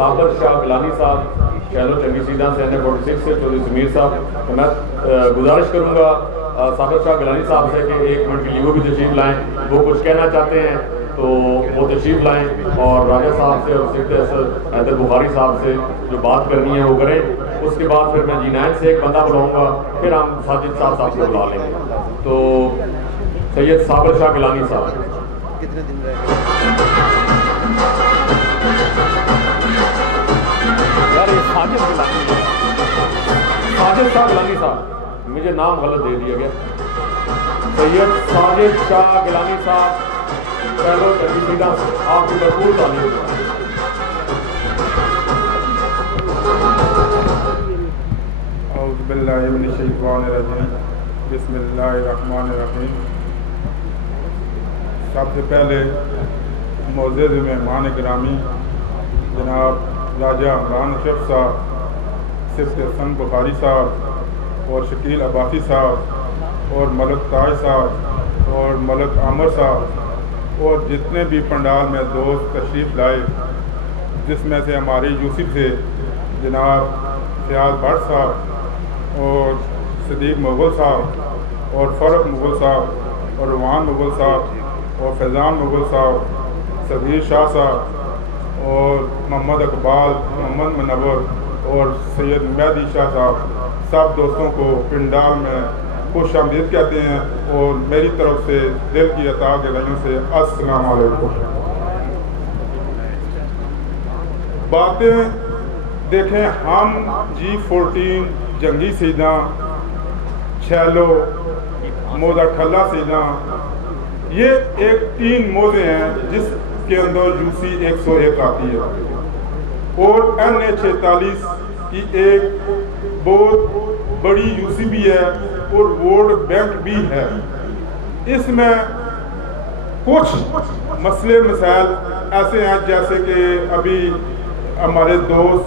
صابر شاہ گیلانی صاحب شہلو چنگی سیدھا سے N46 سے چودھری سمیر صاحب، تو میں گزارش کروں گا صابر شاہ گیلانی صاحب سے کہ 1 منٹ کے لیے وہ بھی تشریف لائیں، وہ کچھ کہنا چاہتے ہیں تو وہ تشریف لائیں، اور راجہ صاحب سے اور سید اسد حیدر بخاری صاحب سے جو بات کرنی ہے وہ کریں۔ اس کے بعد پھر میں G9 سے ایک بندہ بلاؤں گا، پھر ہم ساجد صاحب کو بلا لیں گے۔ تو سید صابر شاہ گیلانی صاحب۔ کتنے دن رہ گئے؟ ساجد صاحب گیلانی صاحب، مجھے نام غلط دے دیا گیا۔ سید ساجد شاہ گیلانی صاحب پہلو چنگی سیدھا سے، آپ کی بھرپور تعلیم۔ اعوذ باللہ من الشیطان الرجیم، بسم اللہ الرحمن الرحیم۔ سب سے پہلے معزز مہمان گرامی جناب راجہ عمران اشرف صاحب، سید حسن بخاری صاحب اور شکیل عباسی صاحب اور ملک تاج صاحب اور ملک عامر صاحب اور جتنے بھی پنڈال میں دوست تشریف لائے، جس میں سے ہمارے یوسف سے جناب فیاض بٹ صاحب اور صدیق مغل صاحب اور فرق مغل صاحب اور روان مغل صاحب اور فیضان مغل صاحب، صغیر شاہ صاحب اور محمد اقبال، محمد منور اور سید مہدی شاہ صاحب، سب دوستوں کو پنڈال میں خوش آمدید کہتے ہیں، اور میری طرف سے دل کی عطا گہرائیوں سے السلام علیکم۔ باتیں دیکھیں، ہم G14 جنگی سیدھاں، چھیلو، موزہ ٹھلا سیدھاں، یہ ایک 3 موزے ہیں جس کے اندر UC 101 آتی ہے، اور NH46 کی ایک بہت بڑی UC بھی ہے اور ورلڈ بینک بھی ہے۔ اس میں کچھ مسئلے مسائل ایسے ہیں جیسے کہ ابھی ہمارے دوست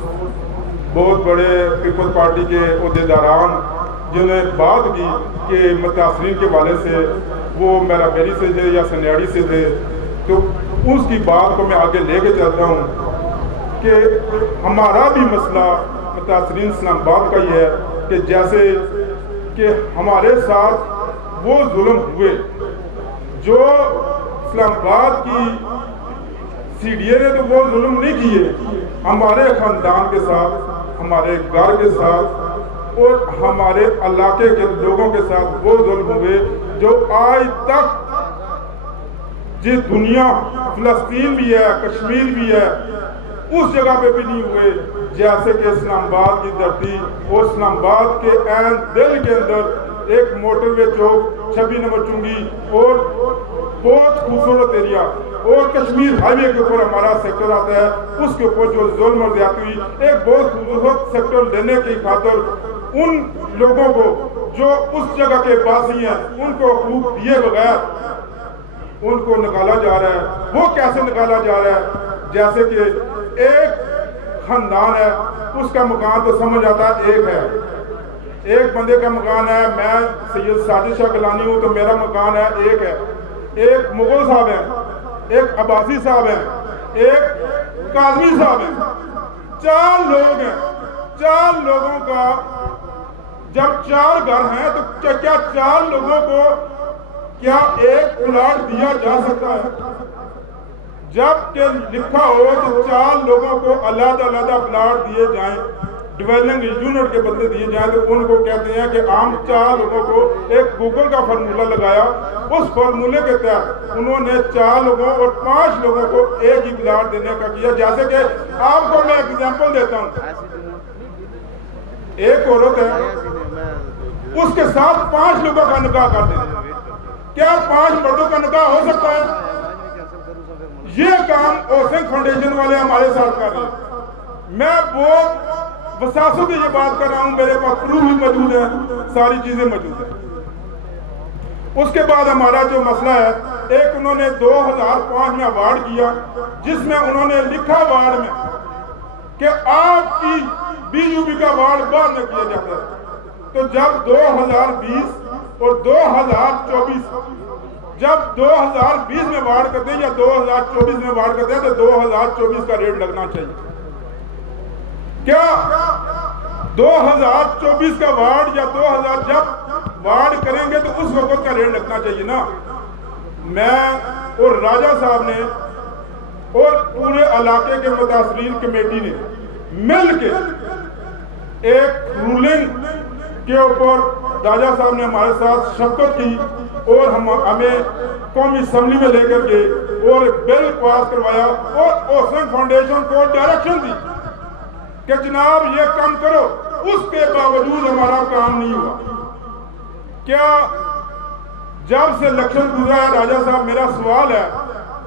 بہت بڑے پیپلز پارٹی کے عہدیداران جنہوں نے بات کی کہ متاثرین کے والے سے وہ میرا بیری سے تھے یا سنیاڑی سے تھے، تو اس کی بات کو میں آگے لے کے چلتا ہوں کہ ہمارا بھی مسئلہ متاثرین اسلام آباد کا ہی ہے کہ جیسے کہ ہمارے ساتھ وہ ظلم ہوئے جو اسلام آباد کی CDA نے تو وہ ظلم نہیں کیے، ہمارے خاندان کے ساتھ، ہمارے گھر کے ساتھ اور ہمارے علاقے کے لوگوں کے ساتھ وہ ظلم ہوئے جو آج تک جس دنیا، فلسطین بھی ہے، کشمیر بھی ہے، اس جگہ پہ بھی نہیں ہوئے، جیسے کہ اسلام آباد کی دھرتی اور اسلام آباد کے عین دل کے اندر ایک موٹر وے چوک 26 نمبر چنگی اور بہت خوبصورت ایریا اور کشمیر ہائی وے کے اوپر ہمارا سیکٹر آتا ہے، اس کے اوپر جو ظلم اور زیادتی ہوئی، ایک بہت خوبصورت سیکٹر لینے کی خاطر ان لوگوں کو جو اس جگہ کے باسی ہیں ان کو حقوق دیے بغیر ان کو نکالا جا رہا ہے۔ وہ کیسے نکالا جا رہا ہے؟ جیسے کہ ایک خاندان ہے، اس کا مکان تو سمجھ آتا ہے ایک ہے، ایک بندے کا مکان ہے، میں سید ساجد شاہ گیلانی ہوں تو میرا مکان ہے ایک ہے، ایک مغل صاحب ہیں، ایک عباسی صاحب ہیں، ایک کاظمی صاحب ہیں، 4 لوگ ہیں۔ 4 لوگوں کا جب 4 گھر ہیں تو کیا 4 لوگوں کو کیا ایک پلاٹ دیا جا سکتا ہے؟ جب کہ لکھا ہو کہ 4 لوگوں کو علیحدہ علیحدہ پلاٹ دیے جائیں، ڈیولپمنٹ یونٹ کے بدلے دیے جائیں، تو ان کو کہتے ہیں کہ عام 4 لوگوں کو ایک گوگل کا فارمولہ لگایا، اس فارمولے کے تحت انہوں نے 4 لوگوں اور 5 لوگوں کو ایک ہی پلاٹ دینے کا کیا۔ جیسے کہ آپ کو میں ایگزامپل دیتا ہوں، ایک عورت ہے، اس کے ساتھ 5 لوگوں کا نکاح کر دیں، کیا 5 مردوں کا نکاح ہو سکتا ہے؟ یہ کام اوسنگ فاؤنڈیشن والے ہمارے ساتھ کر رہے ہیں۔ میں بہت وساست سے یہ بات کر رہا ہوں، میرے پاس پروف بھی موجود ہے، ساری چیزیں موجود ہیں۔ اس کے بعد ہمارا جو مسئلہ ہے، ایک انہوں نے 2005 میں ایوارڈ کیا جس میں انہوں نے لکھا ایوارڈ میں کہ آپ کی BUP کا ایوارڈ بعد میں کیا جاتا ہے۔ تو جب 2020 اور 2024 جب 2020 میں ایوارڈ کرتے ہیں یا 2024 میں ایوارڈ کرتے ہیں تو 2024 کا ریٹ لگنا چاہیے۔ کیا 2024 کا وارڈ یا 2000 جب وارڈ کریں گے تو اس وقت کا ریٹ لگنا چاہیے نا. میں اور راجہ صاحب نے اور پورے علاقے کے متاثرین کمیٹی نے مل کے ایک رولنگ کے اوپر راجہ صاحب نے ہمارے ساتھ شرکت کی اور ہمیں قومی اسمبلی میں لے کر گئے اور بل پاس کروایا اور اوسن فاؤنڈیشن کو ڈائریکشن دی کہ جناب یہ کام کرو. اس کے باوجود ہمارا کام نہیں ہوا. کیا جب سے الیکشن گزرا ہے راجہ صاحب میرا سوال ہے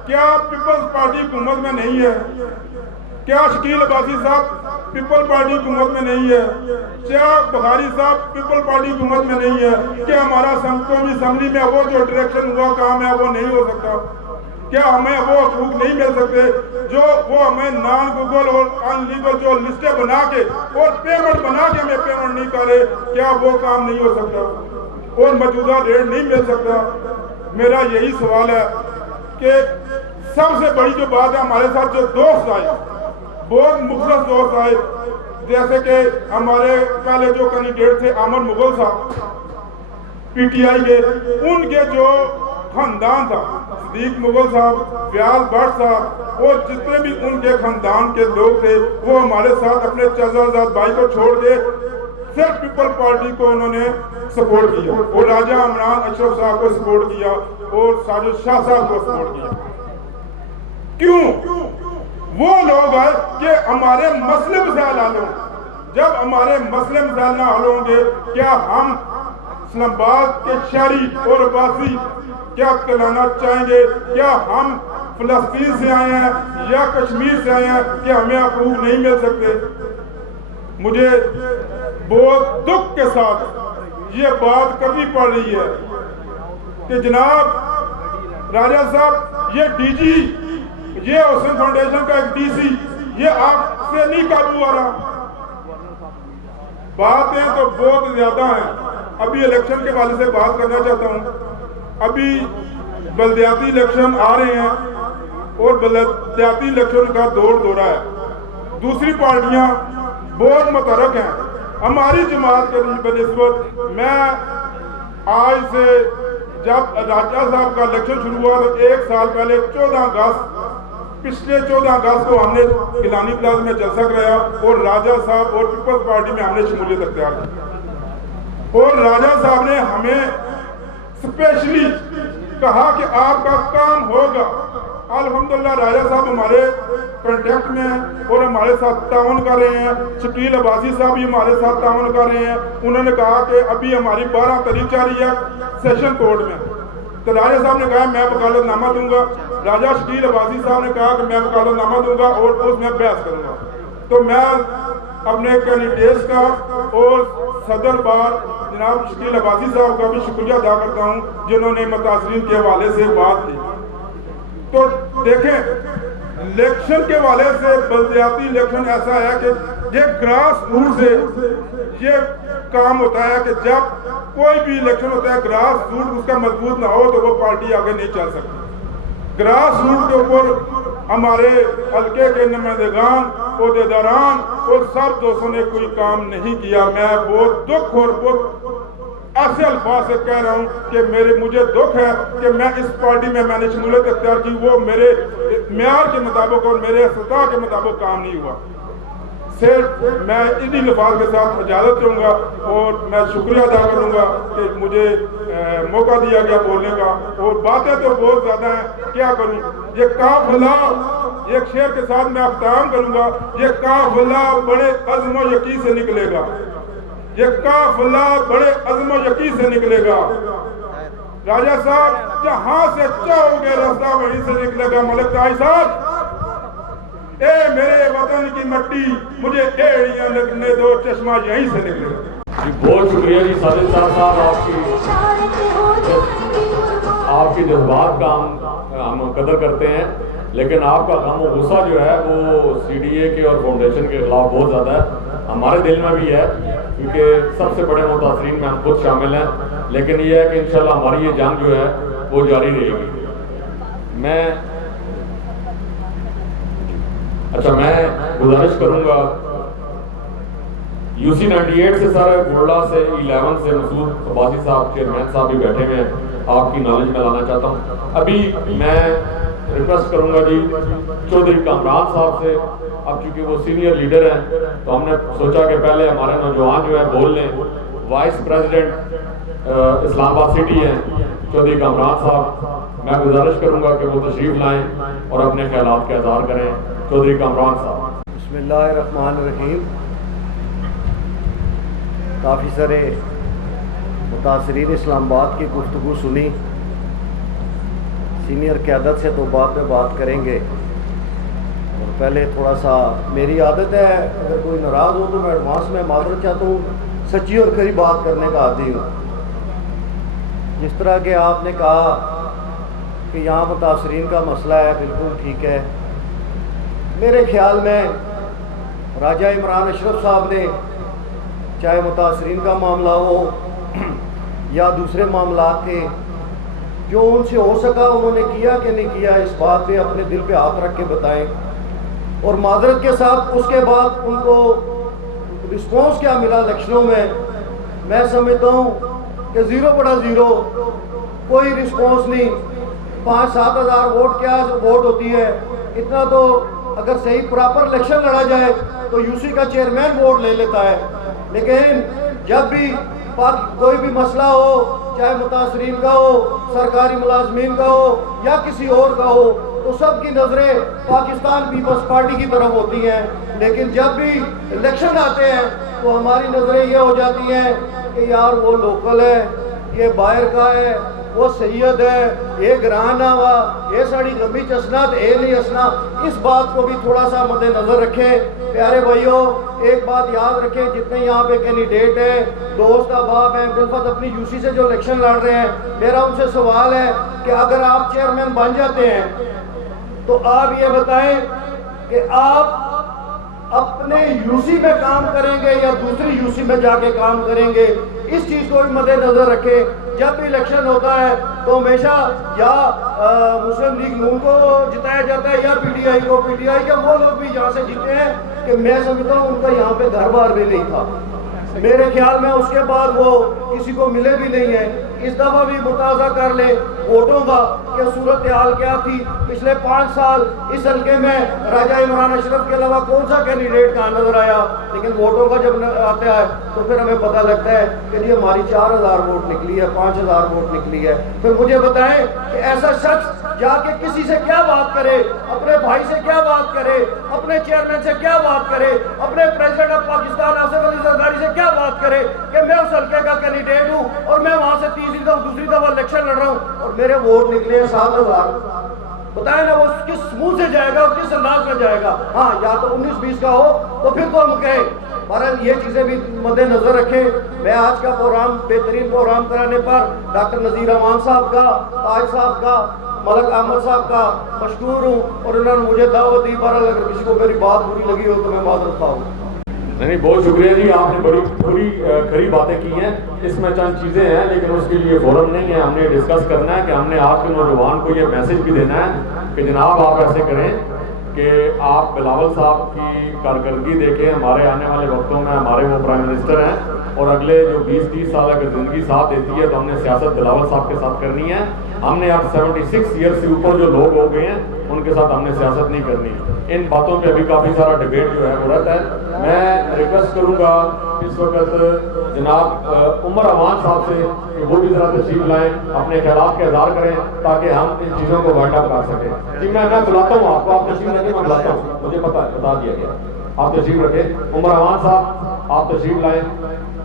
کیا پیپلز پارٹی حکومت میں نہیں ہے؟ کیا شکیل عباسی صاحب پیپل پارٹی حکومت میں نہیں ہے؟ کیا بخاری صاحب پیپل پارٹی حکومت میں نہیں ہے؟ کیا ہمارا قومی اسمبلی میں وہ جو ڈائریکشن ہوا کام ہے وہ نہیں ہو سکتا؟ کیا ہمیں وہ حقوق نہیں مل سکتے جو وہ ہمیں نان گوگل اور ان لیگل جو لسٹیں بنا کے اور پیمنٹ بنا کے ہمیں پیمنٹ نہیں کرے؟ کیا وہ کام نہیں ہو سکتا اور موجودہ ریٹ نہیں مل سکتا؟ میرا یہی سوال ہے کہ سب سے بڑی جو بات ہے ہمارے ساتھ جو دوست آئے بہت مخلص دوست آئے جیسے کہ ہمارے پہلے جو کینڈیڈیٹ تھے احمد مغل صاحب پی ٹی آئی کے ان کے جو خاندان تھا صدیق مغل صاحب فیاض بٹ صاحب اور جتنے بھی ان کے خاندان کے لوگ تھے وہ ہمارے ساتھ اپنے چزازاد بھائی کو چھوڑ کے صرف پیپل پارٹی کو انہوں نے سپورٹ کیا اور راجہ عمران اشرف صاحب کو سپورٹ کیا اور ساجد شاہ صاحب کو سپورٹ کیا. کیوں؟ وہ لوگ آئے کہ ہمارے مسئلے مسائل حل ہوں. جب ہمارے مسئلے مسائل نہ حل ہوں گے کیا ہم اسلام آباد کے شہری اور عباسی کیا کہلانا چاہیں گے؟ کیا ہم فلسطین سے آئے ہیں یا کشمیر سے آئے ہیں کہ ہمیں حقوق نہیں مل سکتے؟ مجھے بہت دکھ کے ساتھ یہ بات کرنی پڑ رہی ہے کہ جناب راجہ صاحب یہ ڈی جی یہ اوسن فاؤنڈیشن کا ایک ڈی سی یہ آپ سے نہیں قابو آ رہا. باتیں تو بہت زیادہ ہیں. ابھی الیکشن کے والے سے بات کرنا چاہتا ہوں. ابھی بلدیاتی الیکشن آ رہے ہیں اور بلدیاتی الیکشن کا دورہ ہے. دوسری پارٹیاں بہت متحرک ہیں. ہماری جماعت کے بنسبت میں آج سے جب راجہ صاحب کا الیکشن شروع ہوا تو ایک سال پہلے 14 اگست پچھلے 14 اگست کو ہم نے گیلانی پلازا میں جلسہ کرایا اور راجہ صاحب اور پیپلز پارٹی میں ہم نے شمولیت اختیار کی اور راجہ صاحب نے ہمیں اسپیشلی کہا کہ آپ کا کام ہوگا. الحمدللہ راجہ صاحب ہمارے کنٹیکٹ میں ہیں اور ہمارے ساتھ تعاون کر رہے ہیں. شکیل عباسی صاحب بھی ہمارے ساتھ تعاون کر رہے ہیں. انہوں نے کہا کہ ابھی ہماری 12 تاریخ جا رہی ہے سیشن کورٹ میں تو راجہ صاحب نے کہا میں وکالت نامہ دوں گا. راجہ شکیل عباسی صاحب نے کہا کہ میں وکالت نامہ دوں گا اور اس میں بحث کروں گا. تو میں اپنے کینڈیڈیٹس کا اور صدر بار جناب شکیل عباسی صاحب کا بھی شکریہ ادا کرتا ہوں جنہوں نے متاثرین کے حوالے سے بات کی. تو دیکھیں الیکشن کے حوالے سے بلدیاتی الیکشن ایسا ہے کہ یہ گراس روٹ سے یہ کام ہوتا ہے کہ جب کوئی بھی الیکشن ہوتا ہے گراس روٹ اس کا مضبوط نہ ہو تو وہ پارٹی آگے نہیں چل سکتی. گراس روٹ کے اوپر ہمارے حلقے کے نمائندگان عہدیداران اور سب دوستوں نے کوئی کام نہیں کیا. میں بہت دکھ اور بہت ایسے الفاظ سے کہہ رہا ہوں کہ مجھے دکھ ہے کہ میں اس پارٹی میں نے شمولیت اختیار کی وہ میرے معیار کے مطابق اور میرے استطاع کے مطابق کام نہیں ہوا. صرف میں انہی الفاظ کے ساتھ اجازت دوں گا اور میں شکریہ ادا کروں گا کہ مجھے موقع دیا گیا بولنے کا. اور باتیں تو بہت زیادہ ہیں کیا کروں. یہ قافلہ ایک شعر کے ساتھ میں اختتام کروں گا. یہ قافلہ بڑے عزم و یقین سے نکلے گا. یہ قافلہ بڑے عزم و یقین سے نکلے گا. راجہ صاحب جہاں سے چاہو گے راستہ وہیں سے نکلے گا. ملک تاج صاحب اے میرے وطن کی مٹی مجھے ایڑیاں لگنے دو چشمہ یہیں سے نکلے گا. جی بہت شکریہ جی ساجد صاحب آپ کی جذبات کا ہم قدر کرتے ہیں لیکن آپ کا غم و غصہ جو ہے وہ سی ڈی اے کے اور فاؤنڈیشن کے خلاف بہت زیادہ ہے. ہمارے دل میں بھی ہے کیونکہ سب سے بڑے متاثرین میں ہم خود شامل ہیں. لیکن یہ ہے کہ انشاءاللہ ہماری یہ جنگ جو ہے وہ جاری رہے گی. میں گزارش کروں گا UC 98 سے سر گولڈا سے 11 سے مسعود عباسی صاحب چیئرمین صاحب بھی بیٹھے ہوئے ہیں، آپ کی نالج میں لانا چاہتا ہوں۔ ابھی میں ریکویسٹ کروں گا جی چودھری کامران صاحب سے، اب چونکہ وہ سینئر لیڈر ہیں تو ہم نے سوچا کہ پہلے ہمارے نوجوان جو ہے بول لیں۔ وائس پریزیڈنٹ اسلام آباد سٹی ہیں چودھری کامران صاحب، میں گزارش کروں گا کہ وہ تشریف لائیں اور اپنے خیالات کا اظہار کریں۔ چودھری کامران صاحب۔ بسم اللہ الرحمن الرحیم۔ کافی سارے متاثرین اسلام آباد کی گفتگو سنی، سینئر قیادت سے تو بعد میں بات کریں گے، اور پہلے تھوڑا سا میری عادت ہے اگر کوئی ناراض ہو تو میں ایڈوانس میں معذرت چاہتا ہوں، سچی اور کھری بات کرنے کا عادی ہوں۔ جس طرح کہ آپ نے کہا کہ یہاں متاثرین کا مسئلہ ہے، بالکل ٹھیک ہے۔ میرے خیال میں راجہ عمران اشرف صاحب نے چاہے متاثرین کا معاملہ ہو یا دوسرے معاملات کے، جو ان سے ہو سکا انہوں نے کیا کہ نہیں کیا، اس بات پہ اپنے دل پہ ہاتھ رکھ کے بتائیں، اور معذرت کے ساتھ اس کے بعد ان کو رسپانس کیا ملا الیکشنوں میں سمجھتا ہوں کہ 0/0 کوئی رسپانس نہیں۔ 5-7 ہزار ووٹ کیا ووٹ ہوتی ہے، اتنا تو اگر صحیح پراپر الیکشن لڑا جائے تو UC کا چیئرمین ووٹ لے لیتا ہے۔ لیکن جب بھی کوئی بھی مسئلہ ہو، چاہے متاثرین کا ہو، سرکاری ملازمین کا ہو یا کسی اور کا ہو، تو سب کی نظریں پاکستان پیپلز پارٹی کی طرف ہوتی ہیں۔ لیکن جب بھی الیکشن آتے ہیں تو ہماری نظریں یہ ہو جاتی ہیں کہ یار وہ لوکل ہے، یہ باہر کا ہے، وہ سید ہے، یہ گران ہوا، یہ ساڑی گمی چسنات اے نہیں اسنا۔ اس بات کو بھی تھوڑا سا مد نظر رکھیں پیارے بھائیوں۔ ایک بات یاد رکھیں، جتنے یہاں پہ کینڈیڈیٹ ہیں، دوست احباب ہیں، بالفت اپنی UC سے جو الیکشن لڑ رہے ہیں، میرا ان سے سوال ہے کہ اگر آپ چیئرمین بن جاتے ہیں تو آپ یہ بتائیں کہ آپ اپنے UC میں کام کریں گے یا دوسری UC میں جا کے کام کریں گے۔ اس چیز کو بھی مد نظر رکھیں۔ جب بھی الیکشن ہوتا ہے تو ہمیشہ یا مسلم لیگ نون کو جتایا جاتا ہے یا PTI کو، PTI کے وہ لوگ بھی یہاں سے جیتے ہیں کہ میں سمجھتا ہوں ان کا یہاں پہ گھر بار بھی نہیں تھا، میرے خیال میں اس کے بعد وہ کسی کو ملے بھی نہیں ہیں۔ اس دفعہ بھی متازہ کر لیں ووٹوں کا کہ صورتحال کیا تھی پچھلے 5 سال اس حلقے میں، راجہ عمران اشرف کے علاوہ کون سا کینڈیڈیٹ کہاں نظر آیا، لیکن ووٹوں کا جب آتا ہے تو پھر ہمیں پتہ لگتا ہے کہ یہ ہماری 4000 ووٹ نکلی ہے، 5000 ووٹ نکلی ہے۔ پھر مجھے بتائیں کہ ایسا شخص جا کے کسی سے کیا بات کرے، اپنے بھائی سے کیا بات کرے، اپنے چیئرمین سے کیا بات کرے، اپنے پریزیڈنٹ آف پاکستان آصف علی زرداری سے کیا بات کرے کہ میں اس حلقے کا کینڈیڈیٹ ہوں اور میں وہاں سے دوسری دفعہ الیکشن لڑ رہا ہوں اور میرے ووٹ نکلے ہیں 7000۔ بتائیں نا وہ کس منہ سے جائے گا اور کس انداز میں جائے گا؟ ہاں یا تو 19-20 کا ہو تو پھر تو ہم کہیں، بہرحال یہ چیزیں بھی مد نظر رکھیں۔ میں آج کا پروگرام بہترین پروگرام کرانے پر ڈاکٹر نذیر امان صاحب کا، تاج صاحب کا، ملک احمد صاحب کا مشکور ہوں، اور انہوں نے مجھے دعوت دی۔ بہرحال اگر کسی کو میری بات بری لگی ہو تو میں معذرت خواہ ہوں۔ نہیں، بہت شکریہ جی، آپ نے بڑی پوری کھری باتیں کی ہیں۔ اس میں چند چیزیں ہیں لیکن اس کے لیے فورم نہیں ہے، ہم نے ڈسکس کرنا ہے کہ ہم نے آج کے نوجوان کو یہ میسج بھی دینا ہے کہ جناب آپ ایسے کریں کہ آپ بلاول صاحب کی کارکردگی دیکھیں۔ ہمارے آنے والے وقتوں میں ہمارے وہ پرائم منسٹر ہیں اور اگلے جو 20-30 سال اگر زندگی ساتھ دیتی ہے تو ہم نے سیاست بلاول صاحب کے ساتھ کرنی ہے۔ ہم نے اب 76 ایئر سے اوپر جو لوگ ہو گئے ہیں ان کے ساتھ ہم نے سیاست نہیں کرنی۔ ان باتوں پہ ابھی کافی سارا ڈیبیٹ جو ہے وہ رہتا ہے۔ میں ریکویسٹ کروں گا اس وقت جناب عمر امان صاحب سے کہ وہ بھی ذرا تشریف لائیں، اپنے خیالات کا اظہار کریں تاکہ ہم ان چیزوں کو وائنڈ اپ کر سکیں۔ جی میں بلاتا ہوں آپ کو، آپ تشریف رکھیں، میں بلاتا ہوں، مجھے پتا ہے، بتا دیا گیا، آپ تشریف رکھیں۔ عمر امان صاحب آپ تشریف لائیں،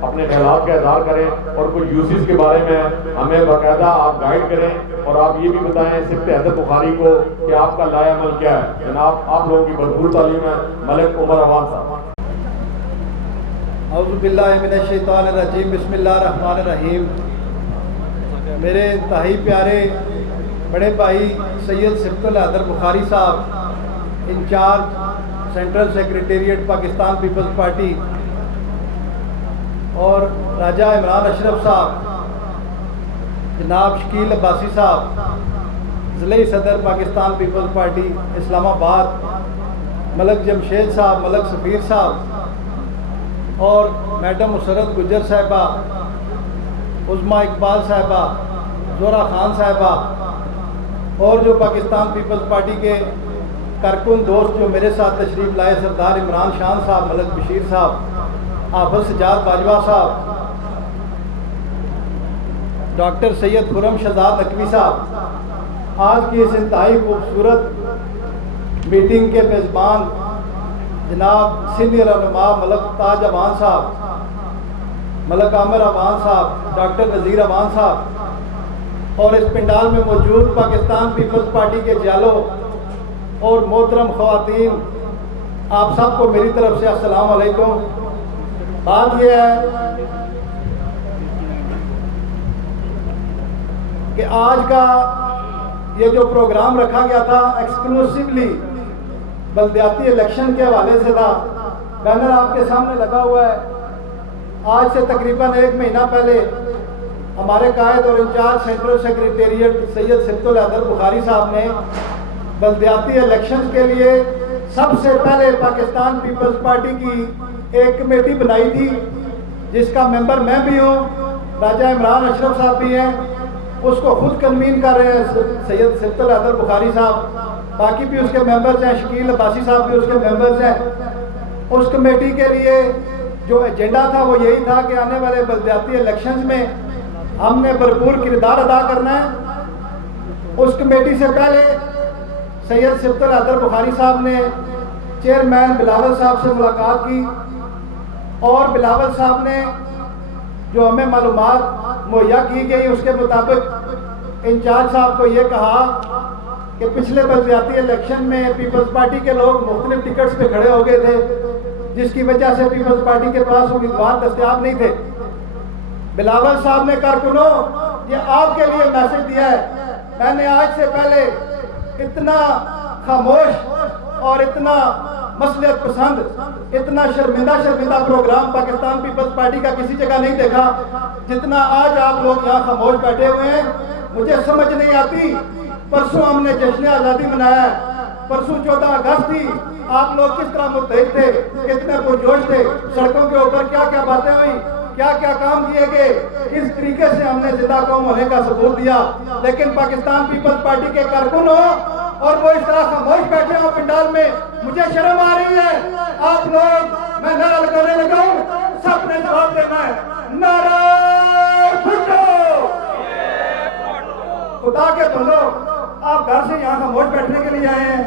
اپنے خیالات کا اظہار کریں اور کچھ یوسیز کے بارے میں ہمیں باقاعدہ آپ گائیڈ کریں اور آپ یہ بھی بتائیں صرف حضرت بخاری کو کہ آپ کا لائے عمل کیا ہے۔ جناب آپ لوگوں کی بھرپور تعلیم ہے، ملک عمر امان صاحب۔ اعوذ باللہ من الشیطان الرجیم، بسم اللہ الرحمن الرحیم۔ میرے انتہائی پیارے بڑے بھائی سید صفت الحیدر بخاری صاحب، incharge central secretariat Pakistan peoples party, اور راجہ عمران اشرف صاحب، جناب شکیل عباسی صاحب، ضلعی صدر پاکستان پیپلز پارٹی اسلام آباد، ملک جمشید صاحب، ملک سفیر صاحب، اور میڈم مسرت گجر صاحبہ، عظمیٰ اقبال صاحبہ، زہرا خان صاحبہ، اور جو پاکستان پیپلز پارٹی کے کارکن دوست جو میرے ساتھ تشریف لائے، سردار عمران شان صاحب، ملک بشیر صاحب، حافظ سجاد باجوہ صاحب، ڈاکٹر سید خرم شہزاد نقوی صاحب، آج کی اس انتہائی خوبصورت میٹنگ کے میزبان جناب سینئر علماء ملک تاج اوان صاحب، ملک عامر اوان صاحب، ڈاکٹر نذیر اوان صاحب، اور اس پنڈال میں موجود پاکستان پیپلز پارٹی کے جالوں اور محترم خواتین، آپ سب کو میری طرف سے السلام علیکم۔ بات یہ ہے کہ آج کا یہ جو پروگرام رکھا گیا تھا ایکسکلوسیولی بلدیاتی الیکشن کے حوالے سے تھا، بینر آپ کے سامنے لگا ہوا ہے۔ آج سے تقریباً 1 مہینہ پہلے ہمارے قائد اور انچارج سینٹرل سیکریٹریٹ سید صبت الحیدر بخاری صاحب نے بلدیاتی الیکشن کے لیے سب سے پہلے پاکستان پیپلز پارٹی کی ایک کمیٹی بنائی تھی، جس کا ممبر میں بھی ہوں، راجہ عمران اشرف صاحب بھی ہیں، اس کو خود کنوین کر رہے ہیں سید صبت الحیدر بخاری صاحب، باقی بھی اس کے ممبرز ہیں، شکیل عباسی صاحب بھی اس کے ممبرز ہیں۔ اس کمیٹی کے لیے جو ایجنڈا تھا وہ یہی تھا کہ آنے والے بلدیاتی الیکشنز میں ہم نے بھرپور کردار ادا کرنا ہے۔ اس کمیٹی سے پہلے سید صبت الحیدر بخاری صاحب نے چیئرمین بلاول صاحب سے ملاقات کی، اور بلاول صاحب نے جو ہمیں معلومات مہیا کی گئی اس کے مطابق انچارج صاحب کو یہ کہا کہ پچھلے بلدیاتی الیکشن میں پیپلز پارٹی کے لوگ مختلف ٹکٹس پہ کھڑے ہو گئے تھے، جس کی وجہ سے پیپلز پارٹی کے پاس امیدوار دستیاب نہیں تھے۔ بلاول صاحب نے کارکنوں یہ آپ کے لیے میسج دیا ہے، میں نے آج سے پہلے اتنا خاموش اور اتنا مصلحت پسند، اتنا شرمندہ پروگرام پاکستان پیپلز پارٹی کا کسی جگہ نہیں دیکھا جتنا آج آپ لوگ یہاں خاموش بیٹھے ہوئے ہیں۔ مجھے سمجھ نہیں آتی، پرسوں ہم نے جشن آزادی منایا ہے، پرسوں 14 اگست تھی، آپ لوگ کس طرح متحد تھے، کتنے پرجوش تھے، سڑکوں کے اوپر کیا کیا باتیں ہوئی، کیا کیا کام کیے گئے، کس طریقے سے ہم نے زندہ قوم ہونے کا ثبوت دیا۔ لیکن پاکستان پیپلز پارٹی کے کارکن ہو اور وہ اس طرح خاموش بیٹھے ہوں پنڈال میں، مجھے شرم آ رہی ہے۔ آپ لوگ، میں نعرہ لگانے لگا ہوں، سب نے جواب دینا ہے، نعرہ بھٹو۔ خدا کے بندو، آپ گھر سے یہاں خاموش بیٹھنے کے لیے آئے ہیں،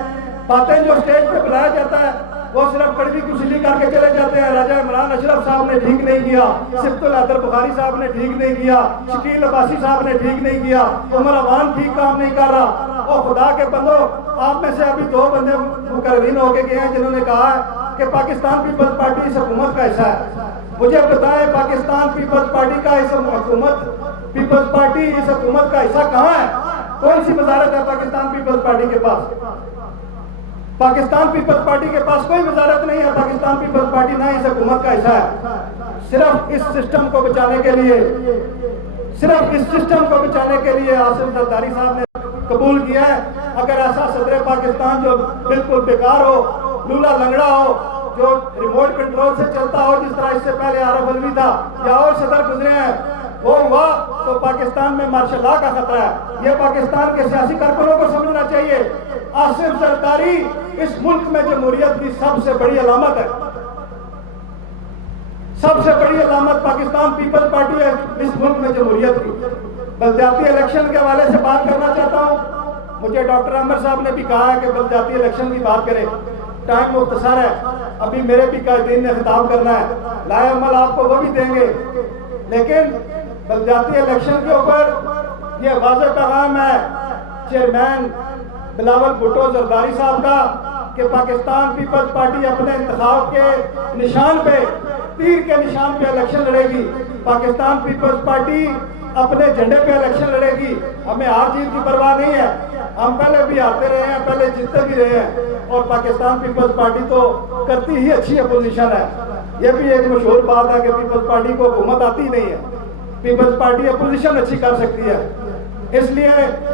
باتیں جو اسٹیج پہ بلایا جاتا ہے وہ صرف کڑوی کسلی کر کے چلے جاتے ہیں۔ راجہ عمران اشرف صاحب نے ٹھیک نہیں کیا، صبت الحیدر بخاری صاحب نے ٹھیک نہیں کیا، شکیل عباسی صاحب نے ٹھیک نہیں کیا، عمر اوان ٹھیک کام نہیں کر رہا۔ اور خدا کے بندو، آپ میں سے ابھی 2 بندے مقررین ہو کے گئے ہیں جنہوں نے کہا ہے کہ پاکستان پیپلز پارٹی اس حکومت کا حصہ ہے۔ مجھے بتائیں، پاکستان پیپلز پارٹی کا پیپلز پارٹی اس حکومت کا حصہ کہاں ہے؟ کون سی وزارت ہے پاکستان پیپلز پارٹی کے پاس؟ پاکستان پیپلز پارٹی کے پاس کوئی وزارت نہیں ہے۔ پاکستان پیپلز پارٹی نہ اس حکومت کا حصہ ہے۔ صرف اس سسٹم کو بچانے کے لیے آصف زرداری صاحب نے قبول کیا ہے۔ اگر ایسا صدر پاکستان جو بالکل بیکار ہو، لولا لنگڑا ہو، جو ریموٹ کنٹرول سے چلتا ہو، جس طرح اس سے پہلے عارف علوی تھا یا اور صدر گزرے ہیں، وہ ہوا تو پاکستان میں مارشل لا کا خطرہ ہے۔ یہ پاکستان کے سیاسی کارکنوں کو سمجھنا چاہیے۔ آصف زرداری اس ملک میں جمہوریت کی سب سے بڑی علامت ہے، سب سے بڑی علامت پاکستان پیپلز پارٹی ہے اس ملک میں جمہوریت کی۔ بلدیاتی الیکشن کے حوالے سے بات کرنا چاہتا ہوں۔ مجھے ڈاکٹر عامر صاحب نے بھی کہا ہے کہ بلدیاتی الیکشن کی بات کریں، ٹائم مختصر ہے، ابھی میرے بھی قائدین نے خطاب کرنا ہے، لائے عمل آپ کو وہ بھی دیں گے۔ لیکن بلدیاتی الیکشن کے اوپر یہ واضح پیغام ہے چیئرمین بلاول بھٹو زرداری صاحب کا کہ پاکستان پیپلز پارٹی اپنے انتخاب کے نشان پہ، تیر کے نشان پہ الیکشن لڑے گی۔ پاکستان پیپلز پارٹی اپنے جھنڈے پہ الیکشن لڑے گی۔ ہمیں ہار جیت کی پرواہ نہیں ہے، ہم پہلے بھی ہارتے رہے ہیں، پہلے جیتتے بھی رہے ہیں، اور پاکستان پیپلز پارٹی تو کرتی ہی اچھی اپوزیشن ہے۔ یہ بھی ایک مشہور بات ہے کہ پیپلز پارٹی کو حکومت آتی نہیں ہے، پیپلز پارٹی اپوزیشن اچھی کر سکتی ہے۔ اس لیے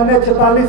NA46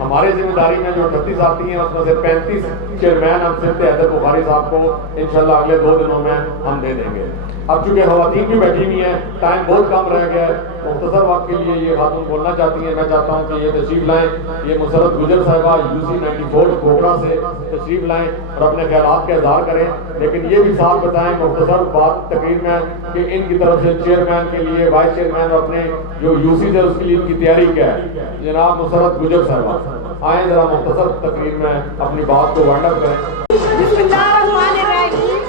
ہماری ذمہ داری میں جو 38 آتی ہیں اس میں سے 35 چیئرمین ہم صرف حیدر بخاری صاحب کو انشاءاللہ اگلے 2 دنوں میں ہم دے دیں گے. اب چونکہ خواتین بھی بیٹھی ہوئی ہیں, ٹائم بہت کم رہ گیا ہے, مختصر وقت کے لیے یہ خاتون بولنا چاہتی ہیں. میں چاہتا ہوں کہ یہ تشریف لائیں, یہ مسرت گجر صاحبہ UC 94 کوکرا سے تشریف لائیں اور اپنے خیالات کا اظہار کریں. لیکن یہ بھی ساتھ بتائیں مختصر بات تقریر میں کہ ان کی طرف سے چیئرمین کے لیے, وائس چیئرمین اور اپنے جو UC سے اس کے لیے ان کی تیاری کیا ہے. جناب مسرت گجر صاحبہ آئیں ذرا مختصر تقریر میں اپنی بات کو وائنڈ اپ کریں. بسم اللہ الرحمن الرحیم.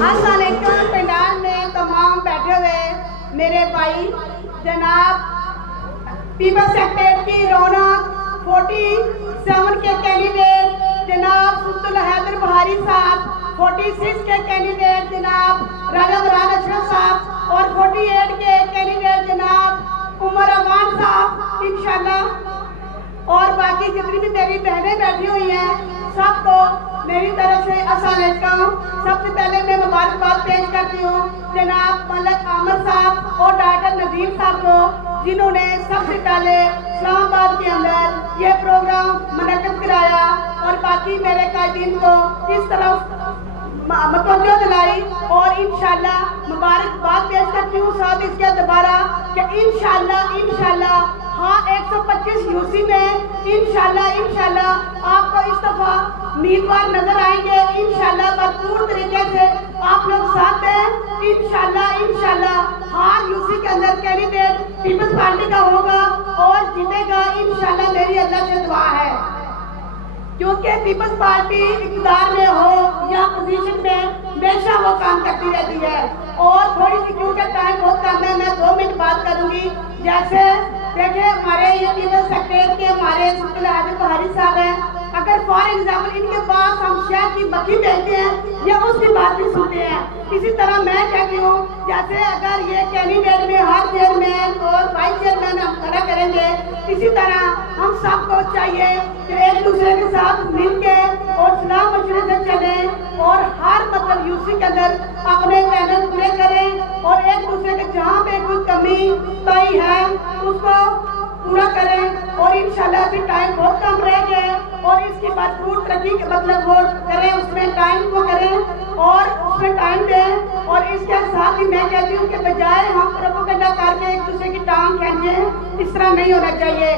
السلام علیکم. پنڈال میں تمام بیٹھے ہوئے میرے بھائی جناب پیپلز سیکریٹریٹ کی رونق 47 کے کینڈیڈیٹ جناب سلطان حیدر بخاری صاحب, 46 کے کینڈیڈیٹ جناب راجہ مراد اشرف صاحب اور 48 کے کینڈیڈیٹ جناب عمر امان صاحب انشاءاللہ, اور باقی جتنی بھی میری بہنیں بیٹھی ہوئی ہیں سب کو میری طرف سے السلام علیکم. سب سے پہلے میں مبارکباد پیش کرتی ہوں جناب ملک عامر صاحب اور ڈاکٹر نذیر صاحب کو, جنہوں نے سب سے پہلے اسلام آباد کے اندر یہ پروگرام منعقد کرایا اور باقی میرے قائدین کو اس طرف متوجہ دلائی, اور انشاءاللہ مبارکباد پیش کرتی ہوں ساتھ اس کے دوبارہ کہ انشاءاللہ ہاں 125 UC میں انشاءاللہ آپ کو اس دفعہ امیدوار نظر آئیں گے. انشاءاللہ بھرپور طریقے سے آپ لوگ ساتھ ہیں. انشاءاللہ ہر UC کے اندر کینڈیڈیٹ پیپلز پارٹی کا ہوگا اور جیتے گا انشاءاللہ. میری اللہ سے دعا ہے کیونکہ پیپلز پارٹی اقتدار میں ہو یا پوزیشن میں ہمیشہ وہ کام کرتی رہتی ہے. اور تھوڑی سی کیونکہ ٹائم بہت کم ہے, میں 2 منٹ بات کروں گی. جیسے دیکھیں ہمارے یہ پیپلز سیکریٹریٹ کے ہمارے سلطان حیدر بخاری صاحب ہیں, اگر فار ایگزامپل ان کے پاس ہم شہد کی مکھی بھیجتے ہیں یا اس کی بات بھی سنتے ہیں. اسی طرح میں کہتی ہوں جیسے اگر یہ کینڈیڈیٹ میں ہر چیئرمین اور وائس چیئرمین ہم کھڑا کریں گے, اسی طرح ہم سب کو چاہیے کہ ایک دوسرے کے ساتھ مل کے اور صلاح مشورے سے چلیں اور ہر مطلب UC کے اندر اپنے پینل پورے کریں اور ایک دوسرے کے جہاں پہ کوئی کمی پائی ہے اس کو پورا کریں. اور انشاءاللہ ابھی ٹائم بہت کم رہ گئے اور اس کی بھرپور ترقی کے مطلب وہ کریں, اس میں ٹائم کو کریں اور اس میں ٹائم دیں. اور اس کے ساتھ ہی میں کہتی ہوں کہ بجائے ہم پروپیگنڈا کر کے ایک دوسرے کی ٹانگ کھینچیں, اس طرح نہیں ہونا چاہیے.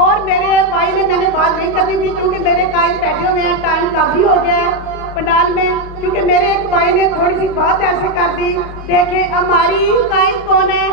اور میرے بھائی نے, میں نے بات نہیں کرنی تھی کیونکہ میرے قائد بیٹھے ہوئے ہیں, ٹائم کافی ہو گیا ہے پنڈال میں, کیونکہ میرے ایک بھائی نے تھوڑی سی بات ایسے کر دی. دیکھیں ہماری قائد کون ہے,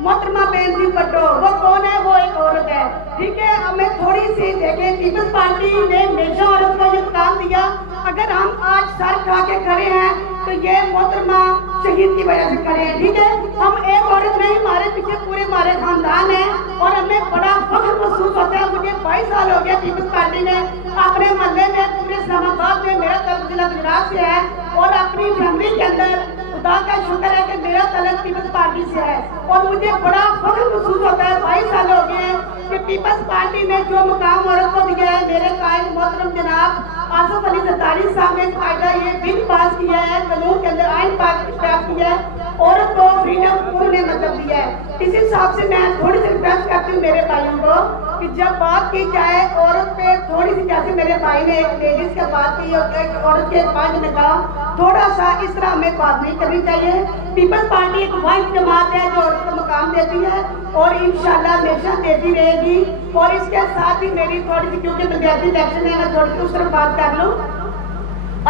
محترمہ بینظیر بھٹو. وہ کون ہے, وہ ایک عورت ہے. ٹھیک ہے, ہمیں تھوڑی سی دیکھیں پیپلز پارٹی نے ہمیشہ عورت کو یہ مقام دیا. اگر ہم آج سر کھا کے کھڑے ہیں تو یہ محترمہ شہید کی وجہ سے کھڑے ہیں. ٹھیک ہے, ہم ایک عورت نہیں, ہمارے پیچھے پورے ہمارے خاندان ہیں اور ہمیں بڑا فخر محسوس ہوتا ہے. مجھے 22 سال ہو گیا پیپلز پارٹی میں, اپنے محلے میں پورے اسلام آباد میں میرا تعلق ضلع گجرات سے ہے اور اپنی فیملی کے اندر خدا کا شکر ہے کہ میرا تعلق پیپلز پارٹی سے ہے اور مجھے بڑا فخر محسوس ہوتا ہے. 22 سال ہو گئے ہیں کہ پیپلز پارٹی نے جو مقام عورت کو دیا ہے, میرے قائد محترم جناب آصف علی زرداری صاحب نے قاعدہ یہ بل پاس کیا ہے, قانون کے اندر آئین پاس کیا ہے, عورت کو فریڈم انہوں نے مطلب دیا ہے. اسی حساب سے میں تھوڑی سی ریکویسٹ کرتی ہوں میرے بھائیوں کو کہ جب بات کی جائے عورت پہ تھوڑی سی, جیسے میرے بھائی نے ایک لیڈیز کا بات کی اور ایک عورت کے پانچ نے کہا, تھوڑا سا اس طرح ہمیں بات نہیں کرنی چاہیے. پیپلز پارٹی ایک واحد جماعت ہے جو عورت کو مقام دیتی ہے اور انشاءاللہ ہمیشہ دیتی رہے گی. اور اس کے ساتھ ہی میری تھوڑی سی, کیونکہ بلدیاتی الیکشن ہے, میں تھوڑی سی اس طرح بات کر لوں.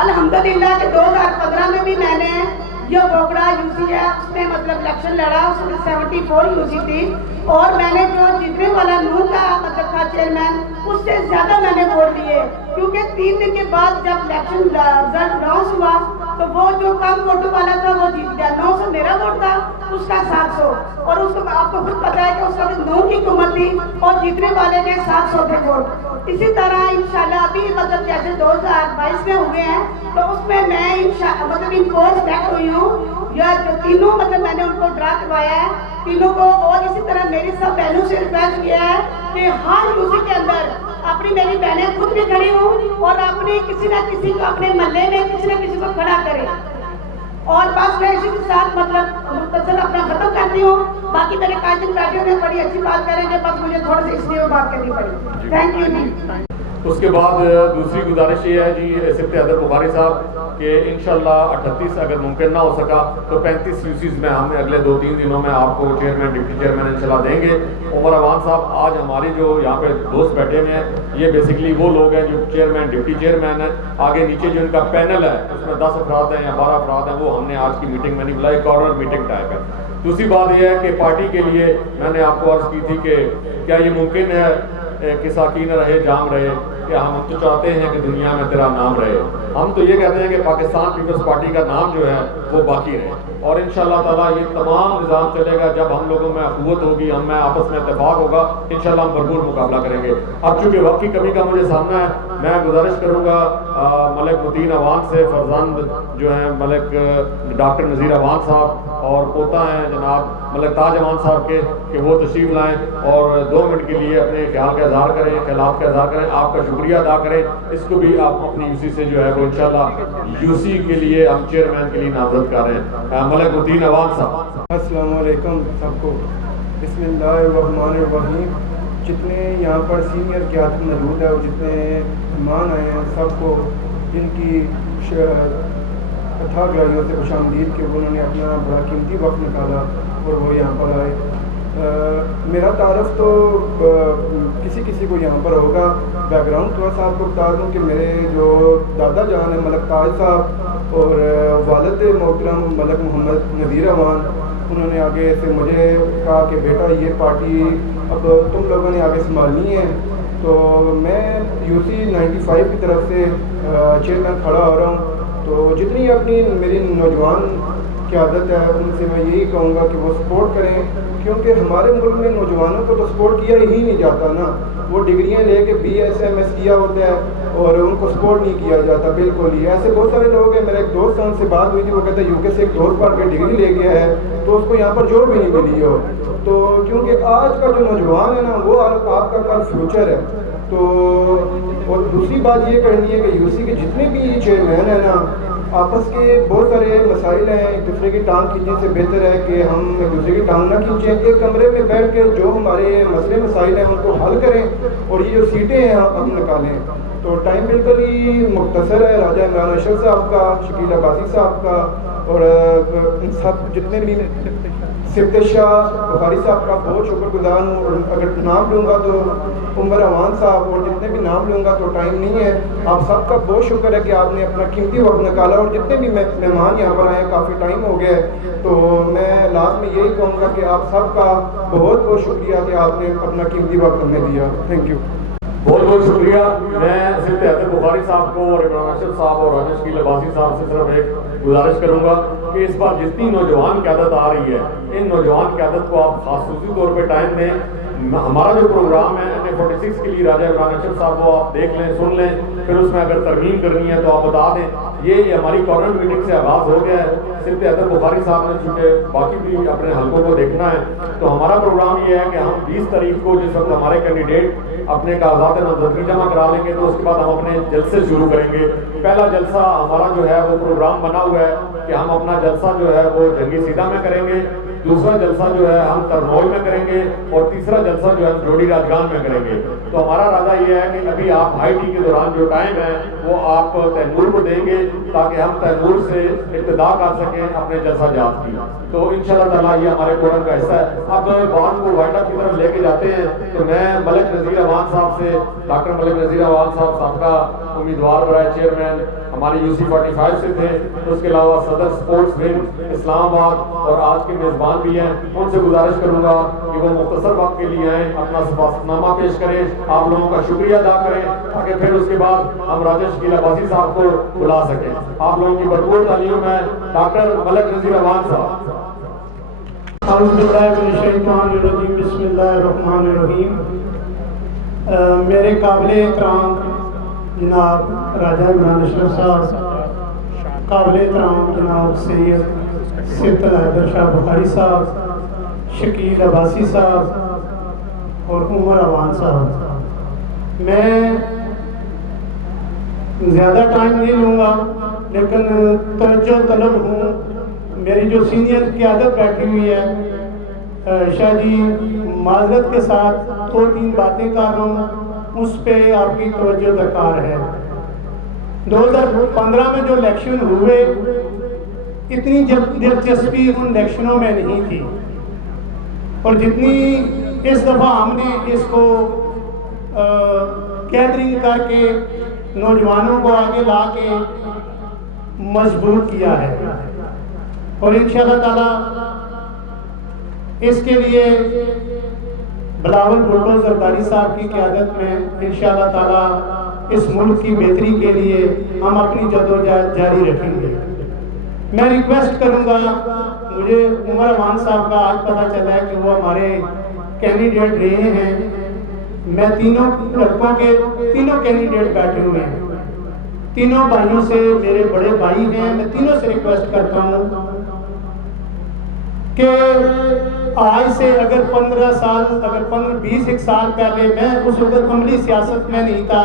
الحمدللہ کہ 2015 میں بھی میں نے جو بوگڑا UC ہے اس میں مطلب الیکشن لڑا, اس میں 74 UC تھی اور میں نے جو جیتنے والا نور کا مطلب تھا چیئرمین, اس سے زیادہ میں نے ووٹ دیے. کیونکہ 3 دن کے بعد جب الیکشن رزلٹ اناؤنس ہوا تو وہ جو کم ووٹوں والا تھا وہ جیت گیا. 900 میرا ووٹ تھا, اس کا 700, اور اس کو آپ کو خود پتا ہے کہ اس وقت 9 کی حکومت تھی اور جیتنے والے کے 700 تھے ووٹ. اسی طرح انشاءاللہ ابھی مطلب جیسے 2022 میں ہوئے ہیں تو اس میں مطلب ان کو سلیکٹ ہوئی ہوں, یا جو تینوں مطلب میں نے ان کو ڈرا کروایا ہے تینوں کو. اور اسی طرح میری سب بہنوں سے ریکویسٹ کیا ہے کہ ہر UC کے اندر اپنی میری بہنیں خود بھی کھڑی ہوں اور اپنی کسی نہ کسی کو اپنے محلے میں کسی نہ کسی کو کھڑا کریں. اور بس میں اسی کے ساتھ مطلب مختصر اپنا ختم کرتی ہوں. باقی میرے قائدین بیٹھے ہوئے بڑی اچھی بات کریں گے، بس مجھے تھوڑا سا اس لیے بات کرنی پڑی. تھینک یو جی. اس کے بعد دوسری گزارش یہ ہے جی سبت حیدر بخاری صاحب کہ انشاءاللہ 38 اگر ممکن نہ ہو سکا تو 35 یوسیز میں ہم اگلے 2-3 دنوں میں آپ کو چیئرمین ڈپٹی چیئرمین انشاءاللہ دیں گے. عمر اوان صاحب آج ہماری جو یہاں پہ دوست بیٹھے ہوئے ہیں یہ بیسیکلی وہ لوگ ہیں جو چیئرمین ڈپٹی چیئرمین ہیں. آگے نیچے جو ان کا پینل ہے اس میں 10 افراد ہیں یا 12 افراد ہیں، وہ ہم نے آج کی میٹنگ میں نہیں بلائی، کارنر میٹنگ ٹائپ ہے. دوسری بات یہ ہے کہ پارٹی کے لیے میں نے آپ کو عرض کی تھی کہ کیا یہ ممکن ہے کہ ساکین رہے جام رہے، کہ ہم تو چاہتے ہیں کہ دنیا میں تیرا نام رہے. ہم تو یہ کہتے ہیں کہ پاکستان پیپلز پارٹی کا نام جو ہے وہ باقی رہے، اور انشاءاللہ تعالیٰ یہ تمام نظام چلے گا جب ہم لوگوں میں اخوت ہوگی، ہم میں آپس میں اتفاق ہوگا، انشاءاللہ ہم بھرپور مقابلہ کریں گے. اب چونکہ وقت کی کمی کا مجھے سامنا ہے، میں گزارش کروں گا ملک متین اوان سے، فرزند جو ہیں ملک ڈاکٹر نذیر اوان صاحب اور پوتا ہیں جناب ملک تاج اوان صاحب کے، کہ وہ تشریف لائیں اور 2 منٹ کے لیے اپنے خیال کا اظہار کریں، خیالات کا اظہار کریں. آپ کا شکریہ ادا کریں. اس کو بھی آپ اپنی یوسی سے جو ہے وہ انشاءاللہ یوسی کے لیے ہم چیئرمین کے لیے نامزد کر رہے ہیں. ملک متین اوان صاحب. السلام علیکم سب کو. بسم اللہ الرحمن الرحیم. جتنے یہاں پر سینئر قیادت موجود ہے اور جتنے مہمان آئے ہیں سب کو جن کی اتھا گراہیوں سے خوش آمدید کہ انہوں نے اپنا بڑا قیمتی وقت نکالا اور وہ یہاں پر آئے. میرا تعارف تو کسی کو یہاں پر ہوگا. بیک گراؤنڈ تھوڑا سا آپ کو بتا دوں کہ میرے جو دادا جان ہیں ملک تاج صاحب اور والد محترم ملک محمد نذیر اوان، انہوں نے آگے سے مجھے کہا کہ بیٹا یہ پارٹی اب تم لوگوں نے آگے سنبھالنی ہے. تو میں یوسی 95 کی طرف سے چیئرمین کھڑا ہو رہا ہوں. تو جتنی اپنی میری نوجوان قیادت ہے ان سے میں یہی کہوں گا کہ وہ سپورٹ کریں، کیونکہ ہمارے ملک میں نوجوانوں کو تو سپورٹ کیا ہی نہیں جاتا نا. وہ ڈگریاں لے کے BSMS کیا ہوتا ہے اور ان کو سپورٹ نہیں کیا جاتا بالکل ہی. ایسے بہت سارے لوگ ہیں. میرا ایک دوست ان سے بات ہوئی تھی، وہ کہتا ہے UK سے ایک دوست پڑھ کے ڈگری لے گیا ہے تو اس کو یہاں پر جاب بھی نہیں ملی ہو. تو کیونکہ آج کا جو نوجوان ہے نا وہ آپ کا کل فیوچر ہے. تو اور دوسری بات یہ کرنی ہے کہ یوسی کے جتنے بھی چیئرمین ہیں نا آپس کے بہت سارے مسائل ہیں. ایک دوسرے کی ٹانگ کھینچنے سے بہتر ہے کہ ہم ایک دوسرے کی ٹانگ نہ کھینچیں. ایک کمرے میں بیٹھ کے جو ہمارے مسئلے مسائل ہیں ان کو حل کریں اور یہ جو سیٹیں ہیں ہم نکالیں. تو ٹائم بالکل ہی مختصر ہے. راجہ عمران اشرف صاحب کا، شکیل عباسی صاحب کا اور ان سب جتنے بھی سبت شاہ بخاری صاحب کا بہت شکر گزار ہوں. اور اگر نام لوں گا تو عمر اوان صاحب اور جتنے بھی نام لوں گا تو ٹائم نہیں ہے. آپ سب کا بہت شکر ہے کہ آپ نے اپنا قیمتی وقت نکالا اور جتنے بھی مہمان یہاں پر آئے کافی ٹائم ہو گیا ہے. تو میں لاسٹ میں یہی کہوں گا کہ آپ سب کا بہت بہت شکریہ کہ آپ نے اپنا قیمتی وقت ہمیں دیا. Thank you. بہت بہت شکریہ. میں سبت حیدر بخاری صاحب کو اور عمران اشرف صاحب اور راجہ شکیل عباسی صاحب سے صرف ایک گزارش کروں گا کہ اس بار جتنی نوجوان قیادت آ رہی ہے ان نوجوان قیادت کو آپ خصوصی طور پہ ٹائم دیں. ہمارا جو پروگرام ہے NA46 کے لیے راجہ عمران اشرف صاحب وہ آپ دیکھ لیں، سن لیں، پھر اس میں اگر ترمیم کرنی ہے تو آپ بتا دیں. یہ ہماری کارنر میٹنگ سے آغاز ہو گیا ہے. سبت حیدر بخاری صاحب نے چونکہ باقی بھی اپنے حلقوں کو دیکھنا ہے تو ہمارا پروگرام یہ ہے کہ ہم 20 تاریخ کو جس وقت ہمارے کینڈیڈیٹ اپنے کاغذات نامزدگی جمع کرا لیں گے تو اس کے بعد ہم اپنے جلسے شروع کریں گے. پہلا جلسہ ہمارا جو ہے وہ پروگرام بنا ہوا ہے کہ ہم اپنا جلسہ جو ہے وہ جنگی سیدھا میں کریں گے، دوسرا جلسہ جو ہے ہم ترنول میں کریں گے اور تیسرا جلسہ جو ہے جوڑی راجگان میں کریں گے. تو ہمارا ارادہ یہ ہے کہ ابھی آپ ہائی ٹی کے دوران جو ٹائم ہے وہ آپ تیمور کو دیں گے تاکہ ہم تیمور سے ابتدا کر سکیں اپنے جلسہ جات کی. تو انشاءاللہ تعالیٰ یہ ہمارے پروگرام کا حصہ ہے. اب بات کو وائٹ اپ کی طرف لے کے جاتے ہیں تو میں ملک نذیر اوان صاحب سے، ڈاکٹر ملک نذیر اوان صاحب سابقہ امیدوار برائے چیئرمین ہماری UC 45 سے تھے، اس کے علاوہ صدر سپورٹس ونگ اسلام آباد اور آج کے میزبان بھی ہیں. ان سے گزارش کروں گا کہ وہ مختصر وقت کے لیے آئیں، اپنا سپاست نامہ پیش کریں، آپ لوگوں کا شکریہ ادا کریں تاکہ پھر اس کے بعد ہم راجہ شکیل عباسی صاحب کو بلا سکیں. آپ لوگوں کی بھرپور تعلیم ہے. ڈاکٹر ملک نذیر اوان صاحب. اعوذ باللہ من الشیطان الرجیم. بسم اللہ الرحمن الرحیم. میرے قابل احترام جناب راجہ عمران اشرف صاحب، قابل احترام جناب سید سبت حیدر شاہ بخاری صاحب، شکیل عباسی صاحب اور عمر اوان صاحب، میں زیادہ ٹائم نہیں لوں گا لیکن توجہ طلب ہوں. میری جو سینئر قیادت بیٹھی ہوئی ہے شاہ جی معذرت کے ساتھ 2-3 باتیں کر رہا ہوں، اس پہ آپ کی توجہ درکار ہے۔ 2015 میں جو الیکشن ہوئے اتنی دلچسپی ان الیکشنوں میں نہیں تھی، اور جتنی اس دفعہ ہم نے اس کو گیدرنگ کر کے نوجوانوں کو آگے لا کے مضبوط کیا ہے، اور انشاءاللہ تعالی اس کے لیے بلاول بھٹو زرداری صاحب کی قیادت میں انشاءاللہ تعالی اس ملک کی بہتری کے لیے ہم اپنی جدوجہد جاری رکھیں گے۔ میں ریکویسٹ کروں گا، مجھے عمر امان صاحب کا آج پتہ چلا ہے کہ وہ ہمارے کینڈیڈیٹ رہے ہیں، میں تینوں لڑکوں کے تینوں کینڈیڈیٹ بیٹھے ہوئے ہیں، تینوں بھائیوں سے میرے بڑے بھائی ہیں، میں تینوں سے ریکویسٹ کرتا ہوں کہ آج سے اگر 15 سال اگر 20 سال پہلے میں اس وقت عملی سیاست میں نہیں تھا،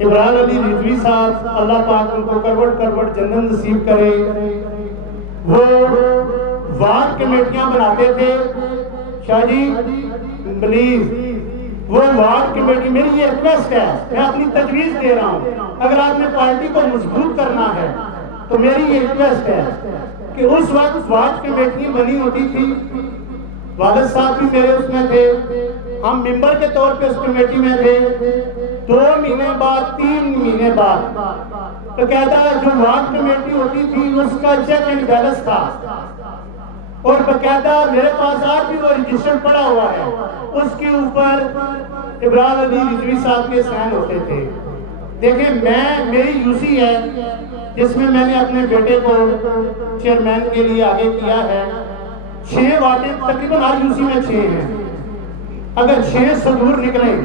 ابراہیم علی رضوی صاحب اللہ پاک ان کو کروڑ جنت نصیب کرے، وہ وارڈ کمیٹیاں بناتے تھے۔ شاہ جی پلیز وہ وارڈ کمیٹی، میری یہ ریکویسٹ ہے، میں اپنی تجویز دے رہا ہوں، اگر آپ نے پارٹی کو مضبوط کرنا ہے تو میری یہ ریکویسٹ ہے کہ اس وقت وارڈ کمیٹی بنی ہوتی تھی، والد صاحب بھی میرے اس میں تھے، ہم ممبر کے طور پہ اس کمیٹی میں تھے، 2 مہینے بعد 3 مہینے بعد تو کہتا ہے جو وارڈ کمیٹی ہوتی تھی اس کا چیک اینڈ بیلنس تھا، اور بقاعدہ میرے پاس آج بھی وہ رجسٹر پڑا ہوا ہے، اس کے اوپر ابراہیم علی رضوی صاحب کے سائن ہوتے تھے۔ دیکھیں میری یوسی ہے جس میں میں نے اپنے بیٹے کو چیئرمین کے لیے آگے کیا ہے، 6 وارڈیں تقریباً ہر یوسی میں 6 ہیں، اگر 6 صدور نکلیں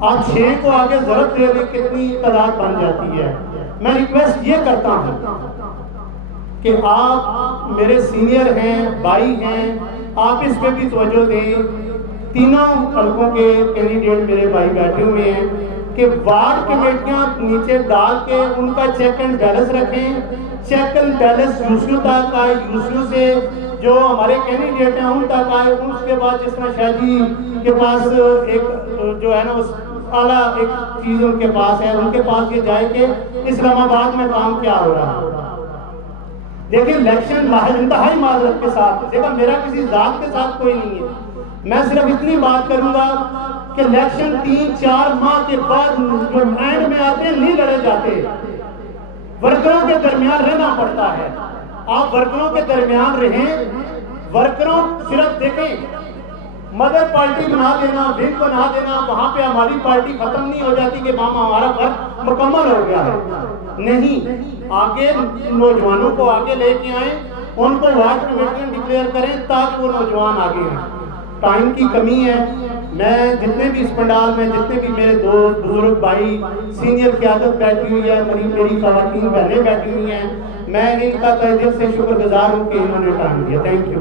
آپ 6 کو آگے ضرورت دے دیں کتنی تعداد بن جاتی ہے۔ میں ریکویسٹ یہ کرتا ہوں کہ آپ میرے سینئر ہیں، بھائی ہیں، آپ اس پہ بھی توجہ دیں، تینوں حلقوں کے کینڈیڈیٹ میرے بھائی بیٹھے ہوئے ہیں کہ وارڈ کمیٹیاں نیچے ڈال کے ان کا چیک اینڈ بیلنس رکھیں، چیک اینڈ بیلنس یوسیوں تک آئے، یوسیوں سے جو ہمارے کینڈیڈیٹ ہیں ان تک آئے، اس کے بعد جس طرح شاہ جی کے پاس ایک جو ہے نا اعلیٰ ایک چیز ان کے پاس ہے، ان کے پاس یہ جائے کہ اسلام آباد میں کام کیا ہو رہا ہے۔ دیکھیں الیکشن انتہائی معذرت کے ساتھ، دیکھا میرا کسی ذات کے ساتھ کوئی نہیں ہے، میں صرف اتنی بات کروں گا کہ الیکشن 3-4 ماہ کے بعد جو اینڈ میں آتے ہیں نہیں لڑے جاتے، ورکروں کے درمیان رہنا پڑتا ہے، آپ ورکروں کے درمیان رہیں، ورکروں صرف دیکھیں مدر پارٹی بنا دینا، ونگ بنا دینا، وہاں پہ ہماری پارٹی ختم نہیں ہو جاتی کہ ماما ہمارا ورک مکمل ہو گیا ہے، نہیں، آگے نوجوانوں کو آگے لے کے آئیں، ان کو وارڈ کمیٹیاں ڈکلیئر کریں تاکہ وہ نوجوان آگے ہیں۔ ٹائم کی کمی ہے، میں جتنے بھی اس پنڈال میں جتنے بھی میرے دوست بزرگ بھائی سینئر قیادت بیٹھی ہوئی ہے، میری خواتین بہنیں بیٹھی ہوئی ہیں، میں ان کا تہ دل سے شکر گزار ہوں کہ انہوں نے ٹائم دیا۔ Thank you.